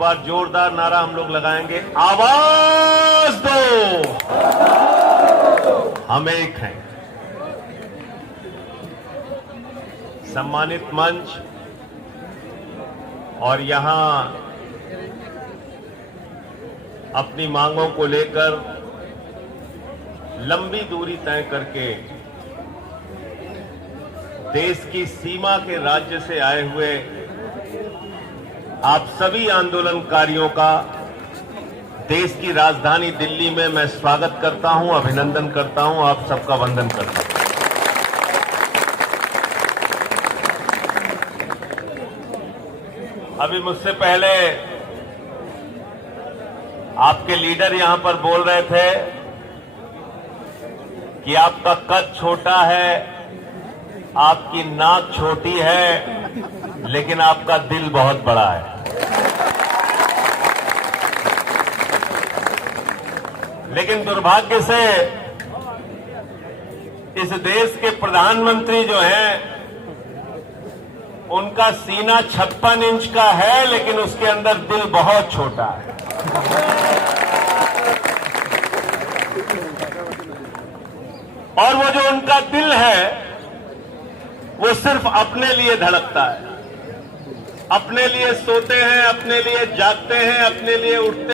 बार जोरदार नारा हम लोग लगाएंगे, आवाज दो, हम एक हैं। सम्मानित मंच और यहां अपनी मांगों को लेकर लंबी दूरी तय करके देश की सीमा के राज्य से आए हुए आप सभी आंदोलनकारियों का देश की राजधानी दिल्ली में मैं स्वागत करता हूं, अभिनंदन करता हूं, आप सबका वंदन करता हूं। अभी मुझसे पहले आपके लीडर यहां पर बोल रहे थे कि आपका कद छोटा है, आपकी नाक छोटी है, लेकिन आपका दिल बहुत बड़ा है। लेकिन दुर्भाग्य से इस देश के प्रधानमंत्री जो हैं, उनका सीना 56 इंच का है, लेकिन उसके अंदर दिल बहुत छोटा है। और वो जो उनका दिल है, वो सिर्फ अपने लिए धड़कता है, अपने लिए सोते हैं, अपने लिए जागते हैं, अपने लिए उठते हैं।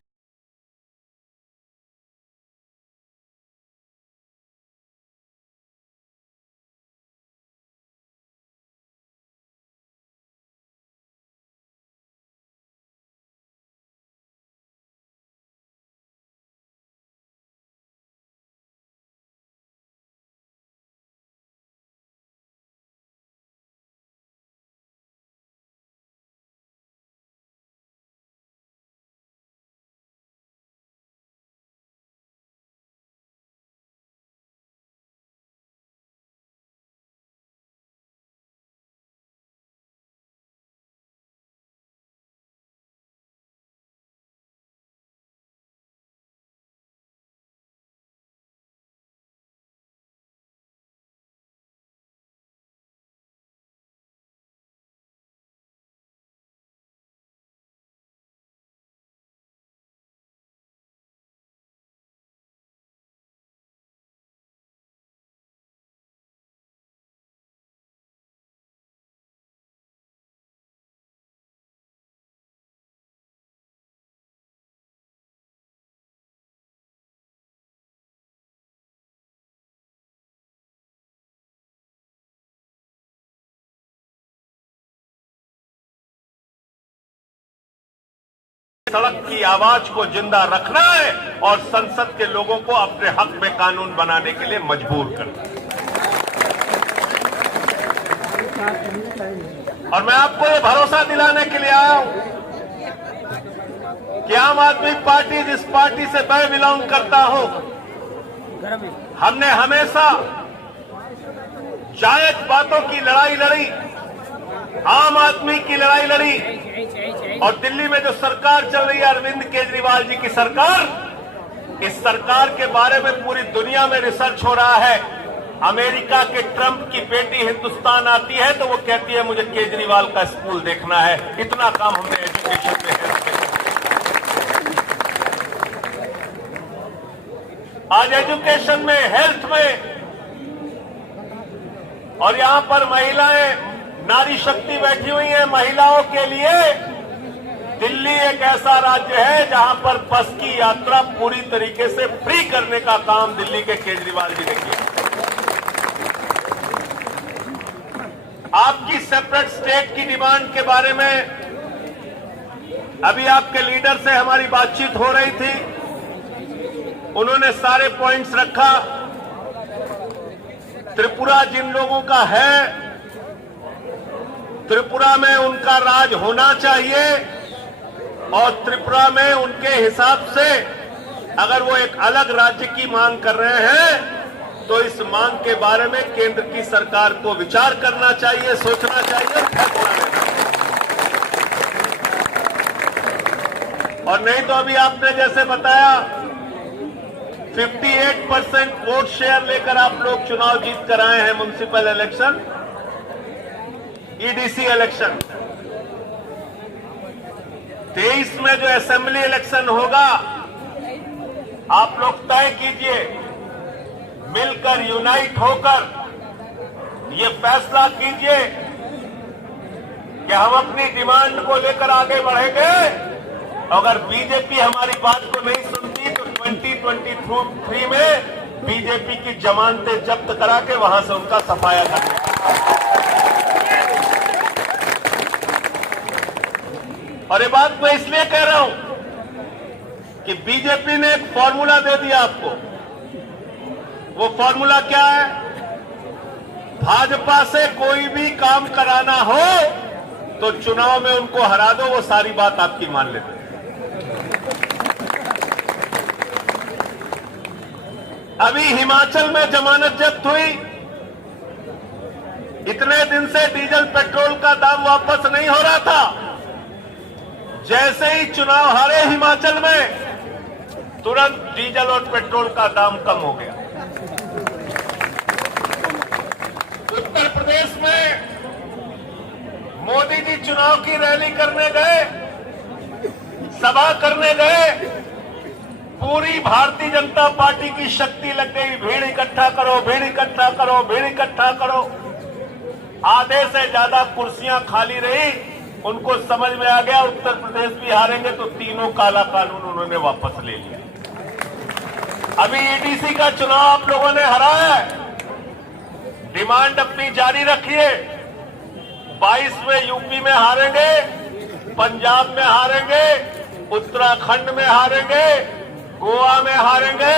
सड़क की आवाज को जिंदा रखना है और संसद के लोगों को अपने हक में कानून बनाने के लिए मजबूर करना है। और मैं आपको ये भरोसा दिलाने के लिए आया हूं कि आम आदमी पार्टी, जिस पार्टी से मैं बिलोंग करता हूं, हमने हमेशा जायज बातों की लड़ाई लड़ी, आम आदमी की लड़ाई लड़ी। और दिल्ली में जो सरकार चल रही है, अरविंद केजरीवाल जी की सरकार, इस सरकार के बारे में पूरी दुनिया में रिसर्च हो रहा है। अमेरिका के ट्रंप की बेटी हिंदुस्तान आती है तो वो कहती है मुझे केजरीवाल का स्कूल देखना है। इतना काम हमने एजुकेशन में, हेल्थ में। आज एजुकेशन में, हेल्थ में, और यहां पर महिलाएं, नारी शक्ति बैठी हुई है। महिलाओं के लिए दिल्ली एक ऐसा राज्य है जहां पर बस की यात्रा पूरी तरीके से फ्री करने का काम दिल्ली के केजरीवाल जी ने किया। आपकी सेपरेट स्टेट की डिमांड के बारे में अभी आपके लीडर से हमारी बातचीत हो रही थी, उन्होंने सारे पॉइंट्स रखा। त्रिपुरा जिन लोगों का है, त्रिपुरा में उनका राज होना चाहिए और त्रिपुरा में उनके हिसाब से अगर वो एक अलग राज्य की मांग कर रहे हैं तो इस मांग के बारे में केंद्र की सरकार को विचार करना चाहिए, सोचना चाहिए, फैसला लेना चाहिए। और नहीं तो अभी आपने जैसे बताया 58% वोट शेयर लेकर आप लोग चुनाव जीत कर आए हैं, म्युनिसिपल इलेक्शन, ईडीसी इलेक्शन। 23 में जो असेंबली इलेक्शन होगा, आप लोग तय कीजिए, मिलकर यूनाइट होकर ये फैसला कीजिए कि हम अपनी डिमांड को लेकर आगे बढ़ेंगे। अगर बीजेपी हमारी बात को नहीं सुनती तो 2023 में बीजेपी की जमानतें जब्त करा के वहां से उनका सफाया करेंगे। और ये बात मैं इसलिए कह रहा हूं कि बीजेपी ने एक फॉर्मूला दे दिया आपको। वो फॉर्मूला क्या है? भाजपा से कोई भी काम कराना हो तो चुनाव में उनको हरा दो, वो सारी बात आपकी मान लेते। अभी हिमाचल में जमानत जब्त हुई, इतने दिन से डीजल पेट्रोल का दाम वापस नहीं हो रहा था। जैसे ही चुनाव हारे हिमाचल में, तुरंत डीजल और पेट्रोल का दाम कम हो गया। उत्तर प्रदेश में मोदी जी चुनाव की रैली करने गए, सभा करने गए, पूरी भारतीय जनता पार्टी की शक्ति लग गई। भीड़ इकट्ठा करो, भीड़ इकट्ठा करो, भीड़ इकट्ठा करो। आधे से ज्यादा कुर्सियां खाली रही। उनको समझ में आ गया उत्तर प्रदेश भी हारेंगे, तो तीनों काला कानून उन्होंने वापस ले लिया। अभी ईडीसी का चुनाव आप लोगों ने हराया है, डिमांड अपनी जारी रखिए। 22 में यूपी में हारेंगे, पंजाब में हारेंगे, उत्तराखंड में हारेंगे, गोवा में हारेंगे,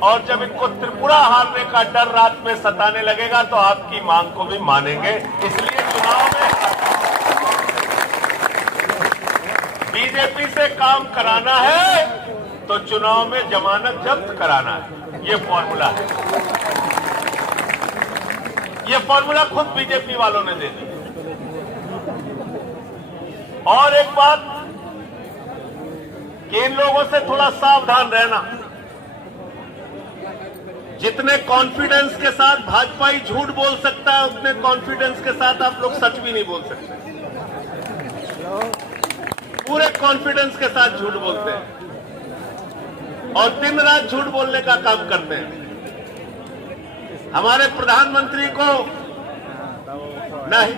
और जब इनको त्रिपुरा हारने का डर रात में सताने लगेगा तो आपकी मांग को भी मानेंगे। इसलिए चुनाव में बीजेपी से काम कराना है तो चुनाव में जमानत जब्त कराना है। ये फॉर्मूला है, ये फॉर्मूला खुद बीजेपी वालों ने दे दिया। और एक बात कि इन लोगों से थोड़ा सावधान रहना। जितने कॉन्फिडेंस के साथ भाजपा ही झूठ बोल सकता है, उतने कॉन्फिडेंस के साथ आप लोग सच भी नहीं बोल सकते। पूरे कॉन्फिडेंस के साथ झूठ बोलते हैं और दिन रात झूठ बोलने का काम करते हैं। हमारे प्रधानमंत्री को नहीं